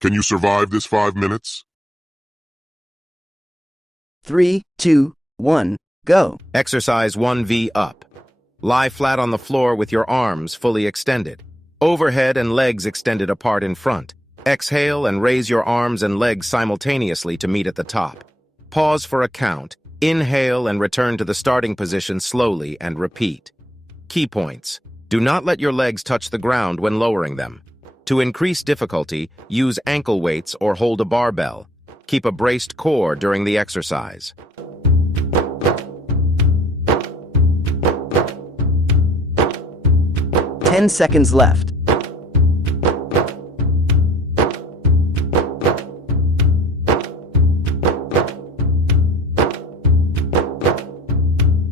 Can you survive this 5 minutes? 3, 2, 1, go. Exercise 1V up. Lie flat on the floor with your arms fully extended. Overhead and legs extended apart in front. Exhale and raise your arms and legs simultaneously to meet at the top. Pause for a count. Inhale and return to the starting position slowly and repeat. Key points. Do not let your legs touch the ground when lowering them. To increase difficulty, use ankle weights or hold a barbell. Keep a braced core during the exercise. Ten seconds left.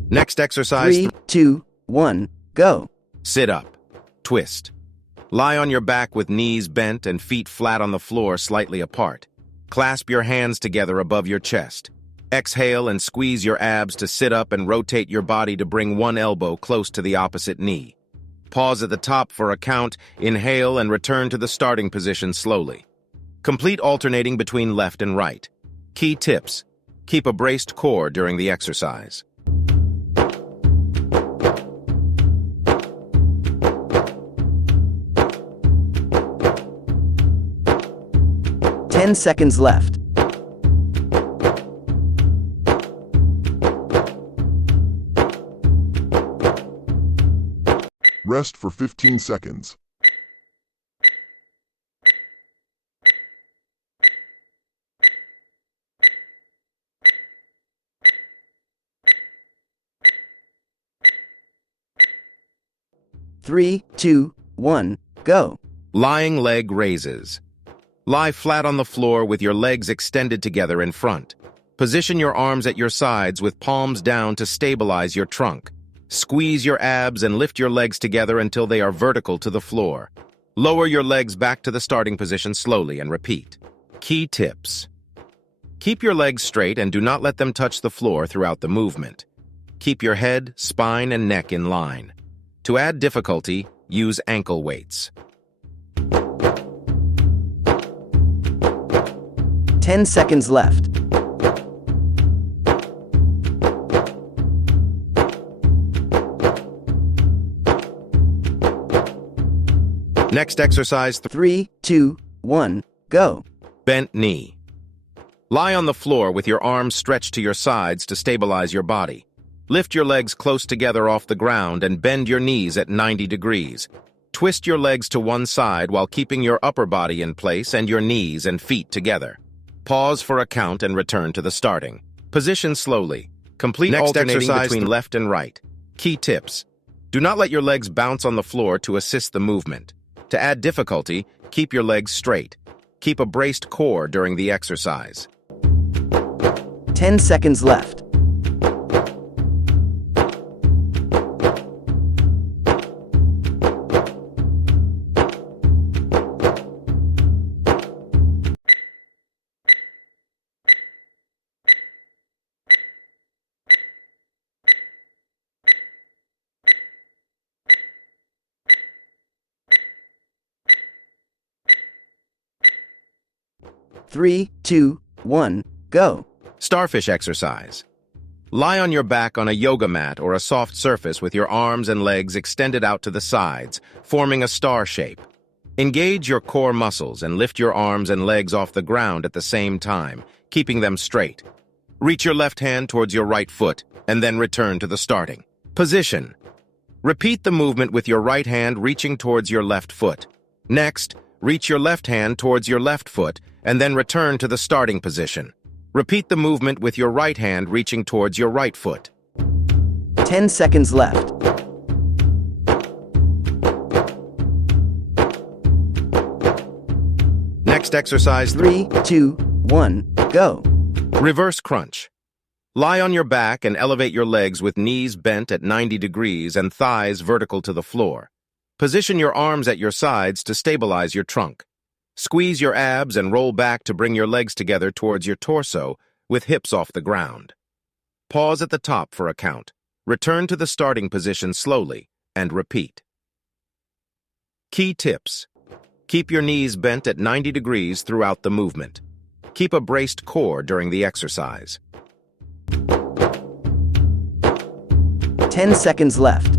Next exercise. 3, 2, 1, go. Sit up. Twist. Lie on your back with knees bent and feet flat on the floor slightly apart. Clasp your hands together above your chest. Exhale and squeeze your abs to sit up and rotate your body to bring one elbow close to the opposite knee. Pause at the top for a count, inhale and return to the starting position slowly. Complete alternating between left and right. Key tips. Keep a braced core during the exercise. Ten seconds left. Rest for 15 seconds. Three, 2, 1, go. Lying leg raises. Lie flat on the floor with your legs extended together in front. Position your arms at your sides with palms down to stabilize your trunk. Squeeze your abs and lift your legs together until they are vertical to the floor. Lower your legs back to the starting position slowly and repeat. Key tips. Keep your legs straight and do not let them touch the floor throughout the movement. Keep your head, spine, and neck in line. To add difficulty, use ankle weights. 10 seconds left. Next exercise. 3, 2, 1, go. Bent knee. Lie on the floor with your arms stretched to your sides to stabilize your body. Lift your legs close together off the ground and bend your knees at 90 degrees. Twist your legs to one side while keeping your upper body in place and your knees and feet together. Pause for a count and return to the starting. Position slowly. Complete alternating between left and right. Key tips. Do not let your legs bounce on the floor to assist the movement. To add difficulty, keep your legs straight. Keep a braced core during the exercise. 10 seconds left. Three, 2, 1, go. Starfish exercise. Lie on your back on a yoga mat or a soft surface with your arms and legs extended out to the sides, forming a star shape. Engage your core muscles and lift your arms and legs off the ground at the same time, keeping them straight. Reach your left hand towards your right foot and then return to the starting position. Repeat the movement with your right hand reaching towards your left foot. Next, reach your left hand towards your left foot and then return to the starting position. Repeat the movement with your right hand reaching towards your right foot. 10 seconds left. Next exercise. 3, 2, 1, go. Reverse crunch. Lie on your back and elevate your legs with knees bent at 90 degrees and thighs vertical to the floor. Position your arms at your sides to stabilize your trunk. Squeeze your abs and roll back to bring your legs together towards your torso with hips off the ground. Pause at the top for a count. Return to the starting position slowly and repeat. Key tips. Keep your knees bent at 90 degrees throughout the movement. Keep a braced core during the exercise. 10 seconds left.